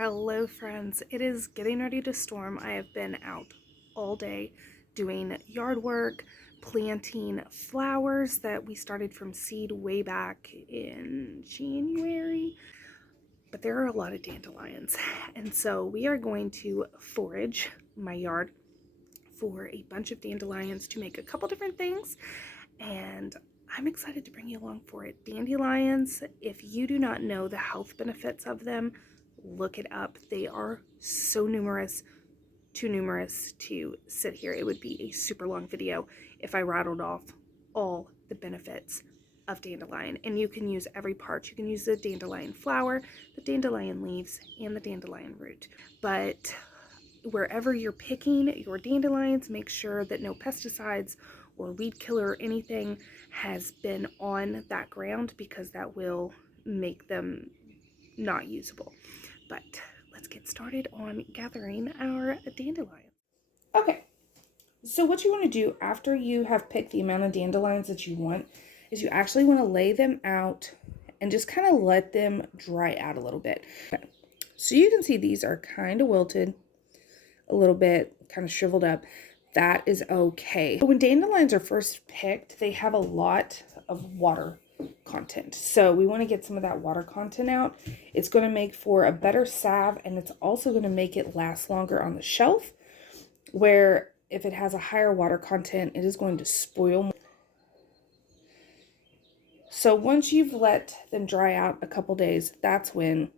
Hello friends, it is getting ready to storm. I have been out all day doing yard work, planting flowers that we started from seed way back in January. But there are a lot of dandelions, and so we are going to forage my yard for a bunch of dandelions to make a couple different things, and I'm excited to bring you along for it. Dandelions, if you do not know the health benefits of them, look it up. They are so numerous, too numerous to sit here. It would be a super long video if I rattled off all the benefits of dandelion. And you can use every part. You can use the dandelion flower, the dandelion leaves, and the dandelion root. But wherever you're picking your dandelions, make sure that no pesticides or weed killer or anything has been on that ground, because that will make them not usable. But let's get started on gathering our dandelions. Okay, so what you want to do after you have picked the amount of dandelions that you want is you actually want to lay them out and just kind of let them dry out a little bit. Okay. So you can see these are kind of wilted, a little bit kind of shriveled up. That is okay. When dandelions are first picked, they have a lot of water content. So we want to get some of that water content out. It's going to make for a better salve, and it's also going to make it last longer on the shelf, where if it has a higher water content, it is going to spoil more. So once you've let them dry out a couple days, that's when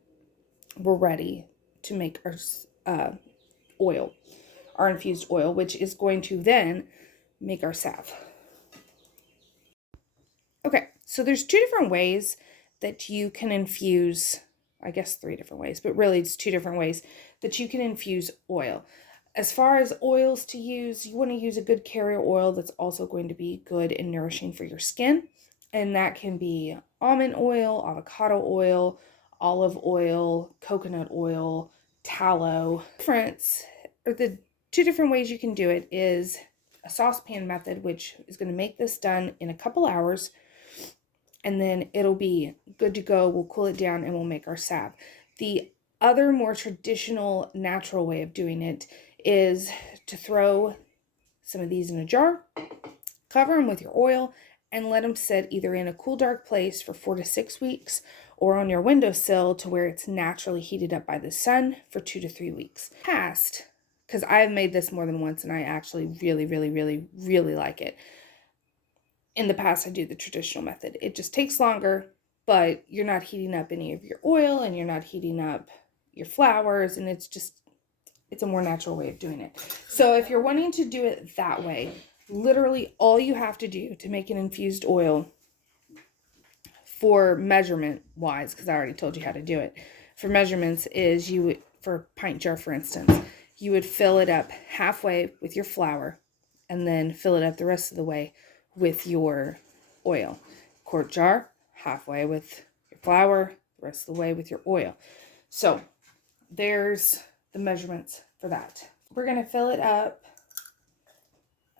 we're ready to make our oil, our infused oil, which is going to then make our salve. Okay, so there's two different ways that you can infuse, I guess 3 different ways, but really it's 2 different ways that you can infuse oil. As far as oils to use, you want to use a good carrier oil that's also going to be good and nourishing for your skin. And that can be almond oil, avocado oil, olive oil, coconut oil, tallow. The 2 different ways you can do it is a saucepan method, which is going to make this done in a couple hours, and then it'll be good to go. We'll cool it down and we'll make our salve. The other more traditional natural way of doing it is to throw some of these in a jar, cover them with your oil, and let them sit either in a cool, dark place for 4 to 6 weeks, or on your windowsill to where it's naturally heated up by the sun for 2 to 3 weeks. Because I've made this more than once and I actually really like it. In the past, I do the traditional method. It just takes longer, but you're not heating up any of your oil and you're not heating up your flowers, and it's a more natural way of doing it. So if you're wanting to do it that way, literally all you have to do to make an infused oil, for measurement wise, because I already told you how to do it, for measurements is you would, for a pint jar for instance, you would fill it up halfway with your flour and then fill it up the rest of the way with your oil. Quart jar, halfway with your flour, the rest of the way with your oil. So there's the measurements for that. We're going to fill it up,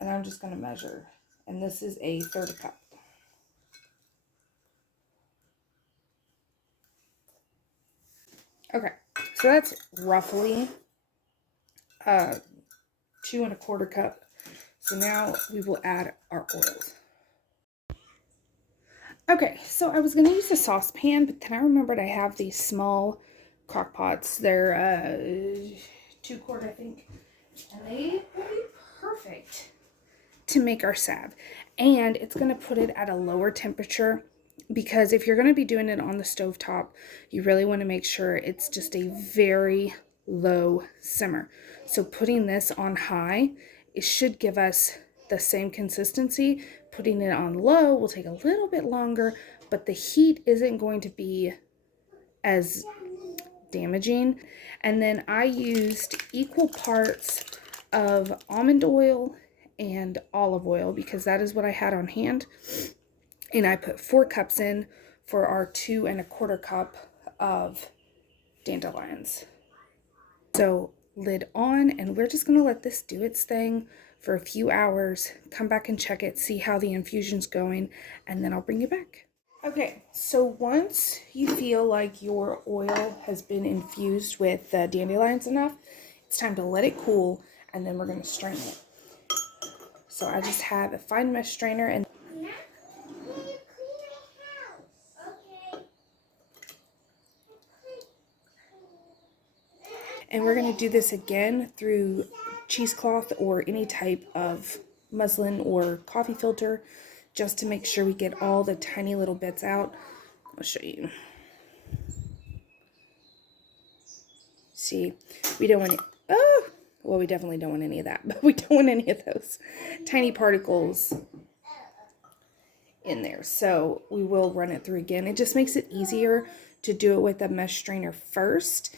and I'm just going to measure, and this is a 1/3 cup. Okay, so that's roughly 2 1/4 cup. So now we will add our oils. Okay, so I was going to use a saucepan, but then I remembered I have these small crock pots. They're 2 quart, I think, and they will be perfect to make our salve. And it's going to put it at a lower temperature, because if you're going to be doing it on the stovetop, you really want to make sure it's just a very low simmer. So putting this on high, it should give us the same consistency. Putting it on low will take a little bit longer, but the heat isn't going to be as damaging. And then I used equal parts of almond oil and olive oil, because that is what I had on hand. And I put 4 cups in for our 2 1/4 cup of dandelions. So lid on, and we're just going to let this do its thing for a few hours. Come back and check it, see how the infusion's going, and then I'll bring you back. Okay, so once you feel like your oil has been infused with the dandelions enough, it's time to let it cool, and then we're going to strain it. So I just have a fine mesh strainer, and we're going to do this again through cheesecloth or any type of muslin or coffee filter, just to make sure we get all the tiny little bits out. I'll show you. See, we don't want well, we definitely don't want any of that, but we don't want any of those tiny particles in there. So we will run it through again. It just makes it easier to do it with a mesh strainer first,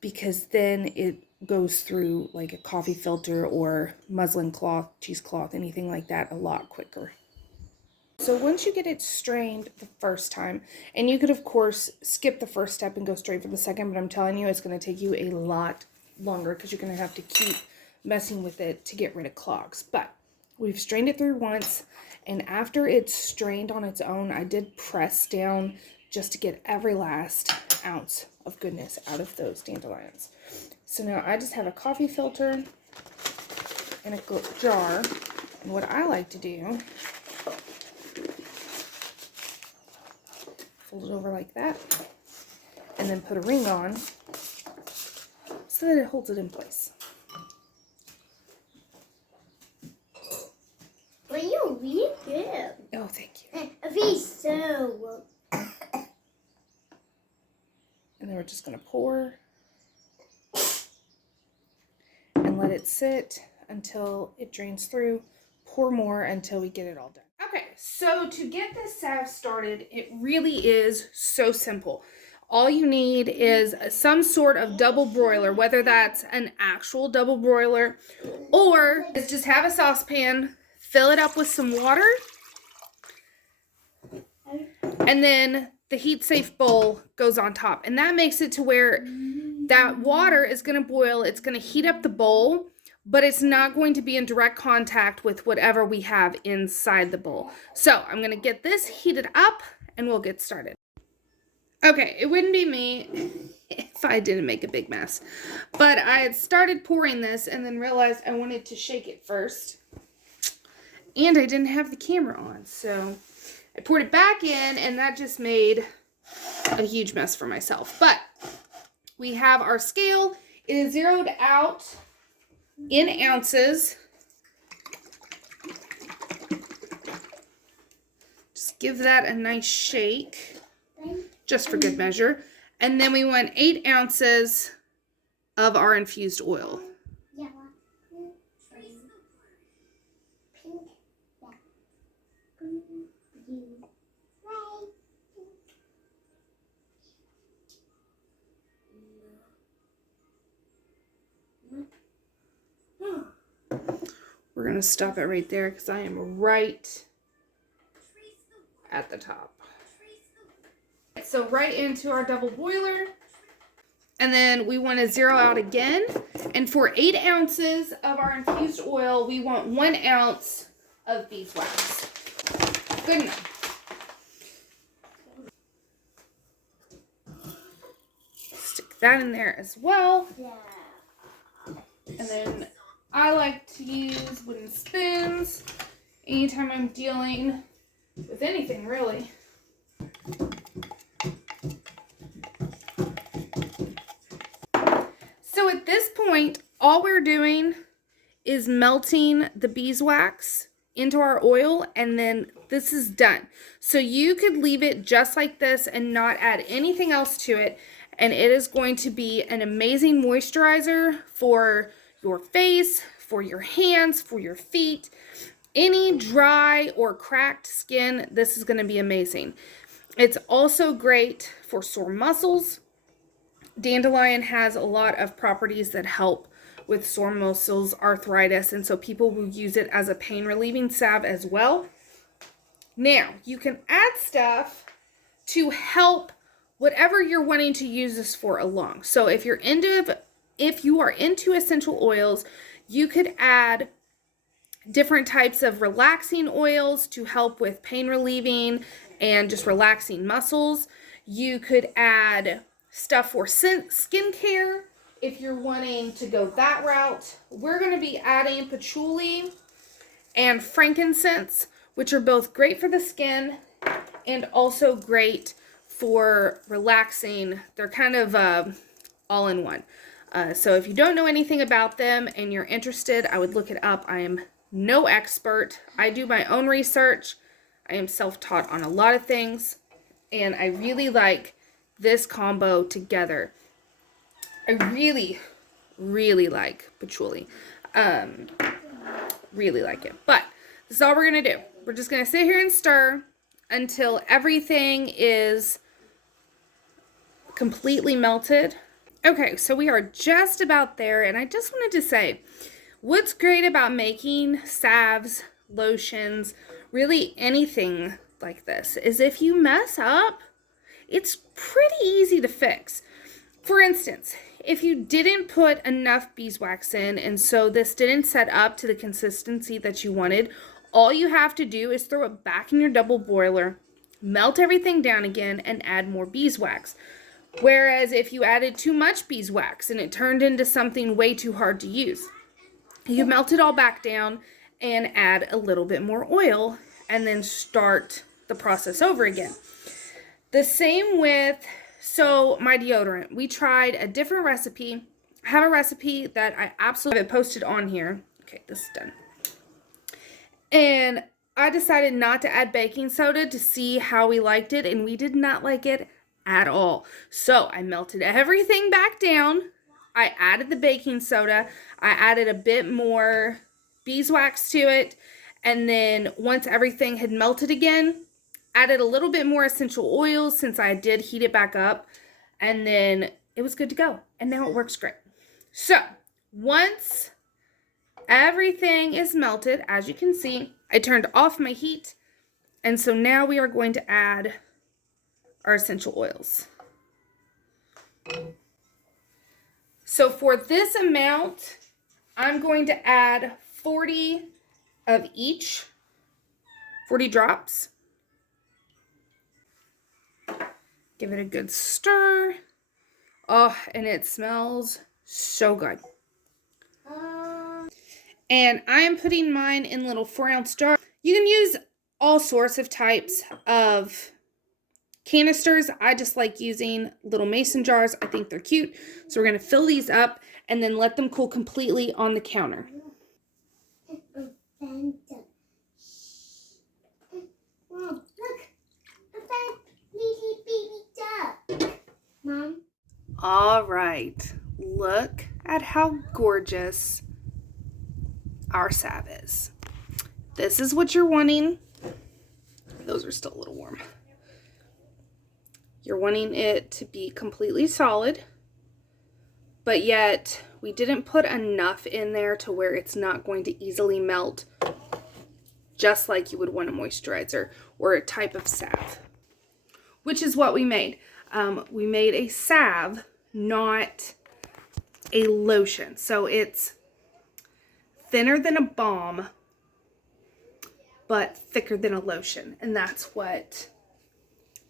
because then it goes through like a coffee filter or muslin cloth, cheesecloth, anything like that a lot quicker. So once you get it strained the first time, and you could of course skip the first step and go straight for the second, but I'm telling you it's going to take you a lot longer because you're going to have to keep messing with it to get rid of clogs. But we've strained it through once, and after it's strained on its own, I did press down just to get every last ounce of goodness out of those dandelions. So now I just have a coffee filter and a jar, and what I like to do, fold it over like that, and then put a ring on so that it holds it in place. Well, you're really good. Oh, thank you. I feel so. And then we're just going to pour and let it sit until it drains through. Pour more until we get it all done. Okay, so to get this salve started, it really is so simple. All you need is some sort of double broiler, whether that's an actual double broiler or just have a saucepan, fill it up with some water, and then the heat-safe bowl goes on top. And that makes it to where that water is going to boil. It's going to heat up the bowl, but it's not going to be in direct contact with whatever we have inside the bowl. So I'm going to get this heated up and we'll get started. Okay, it wouldn't be me if I didn't make a big mess. But I had started pouring this and then realized I wanted to shake it first. And I didn't have the camera on, so I poured it back in, and that just made a huge mess for myself. But we have our scale. It is zeroed out in ounces. Just give that a nice shake, just for good measure. And then we want 8 ounces of our infused oil. We're going to stop it right there because I am right at the top. So right into our double boiler. And then we want to zero out again. And for 8 ounces of our infused oil, we want 1 ounce of beeswax. Good enough. Stick that in there as well. And then I like to use wooden spoons anytime I'm dealing with anything, really. So at this point, all we're doing is melting the beeswax into our oil, and then this is done. So you could leave it just like this and not add anything else to it, and it is going to be an amazing moisturizer for your face, for your hands, for your feet. Any dry or cracked skin, this is going to be amazing. It's also great for sore muscles. Dandelion has a lot of properties that help with sore muscles, arthritis, and so people will use it as a pain relieving salve as well. Now, you can add stuff to help whatever you're wanting to use this for along. So if you are into essential oils, you could add different types of relaxing oils to help with pain relieving and just relaxing muscles. You could add stuff for skincare if you're wanting to go that route. We're going to be adding patchouli and frankincense, which are both great for the skin and also great for relaxing. They're kind of all in one. So if you don't know anything about them and you're interested, I would look it up. I am no expert. I do my own research. I am self-taught on a lot of things, and I really like this combo together. I really, really like patchouli. Really like it. But this is all we're going to do. We're just going to sit here and stir until everything is completely melted. Okay, so we are just about there, and I just wanted to say, what's great about making salves, lotions, really anything like this, is if you mess up, it's pretty easy to fix. For instance, if you didn't put enough beeswax in, and so this didn't set up to the consistency that you wanted, all you have to do is throw it back in your double boiler, melt everything down again, and add more beeswax. Whereas if you added too much beeswax and it turned into something way too hard to use, you melt it all back down and add a little bit more oil and then start the process over again. The same with, so my deodorant. We tried a different recipe. I have a recipe that I absolutely have it posted on here. Okay, this is done. And I decided not to add baking soda to see how we liked it, and we did not like it at all. So I melted everything back down. I added the baking soda. I added a bit more beeswax to it. And then once everything had melted again, added a little bit more essential oils since I did heat it back up. And then it was good to go. And now it works great. So once everything is melted, as you can see, I turned off my heat. And so now we are going to add our essential oils. So for this amount, I'm going to add 40 of each, 40 drops. Give it a good stir. Oh, and it smells so good. And I am putting mine in little 4-ounce jars. You can use all sorts of types of canisters. I just like using little mason jars. I think they're cute. So we're going to fill these up and then let them cool completely on the counter. Mom, look. I found little baby duck. Mom. All right. Look at how gorgeous our salve is. This is what you're wanting. Those are still a little warm. You're wanting it to be completely solid, but yet we didn't put enough in there to where it's not going to easily melt, just like you would want a moisturizer or a type of salve, which is what we made. We made a salve, not a lotion. So it's thinner than a balm, but thicker than a lotion. And that's what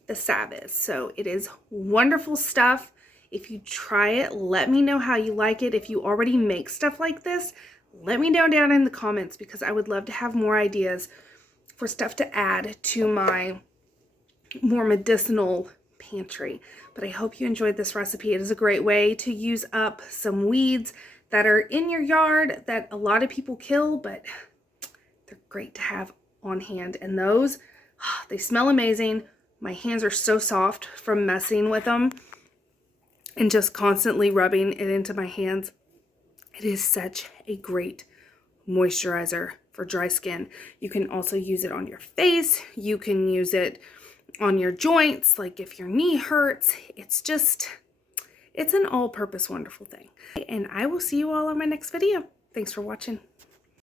the salve is. So it is wonderful stuff. If you try it, let me know how you like it. If you already make stuff like this, let me know down in the comments, because I would love to have more ideas for stuff to add to my more medicinal pantry. But I hope you enjoyed this recipe. It is a great way to use up some weeds that are in your yard that a lot of people kill, but they're great to have on hand. And those, they smell amazing. My hands are so soft from messing with them and just constantly rubbing it into my hands. It is such a great moisturizer for dry skin. You can also use it on your face. You can use it on your joints, like if your knee hurts. It's an all-purpose wonderful thing. And I will see you all on my next video. Thanks for watching.